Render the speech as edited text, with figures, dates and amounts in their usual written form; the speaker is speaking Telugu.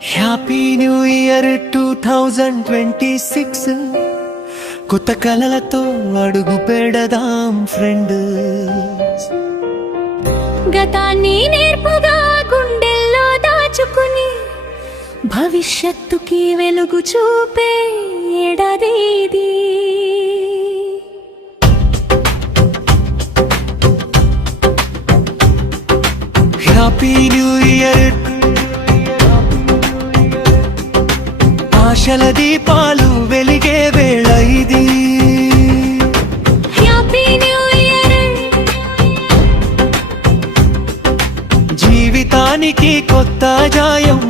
హ్యాపీ న్యూ ఇయర్ 2026 కొత్త కలలతో అడుగు పెడదాం ఫ్రెండ్. గతాన్ని నేర్పుగా గుండెల్లో దాచుకుని భవిష్యత్తుకి వెలుగు చూపే ఏడాది ఇది. హ్యాపీ న్యూ ఇయర్, ఆశల దీపాలు వెలిగే వేళ ఇది. హ్యాపీ న్యూ ఇయర్, జీవితానికి కొత్త జాయం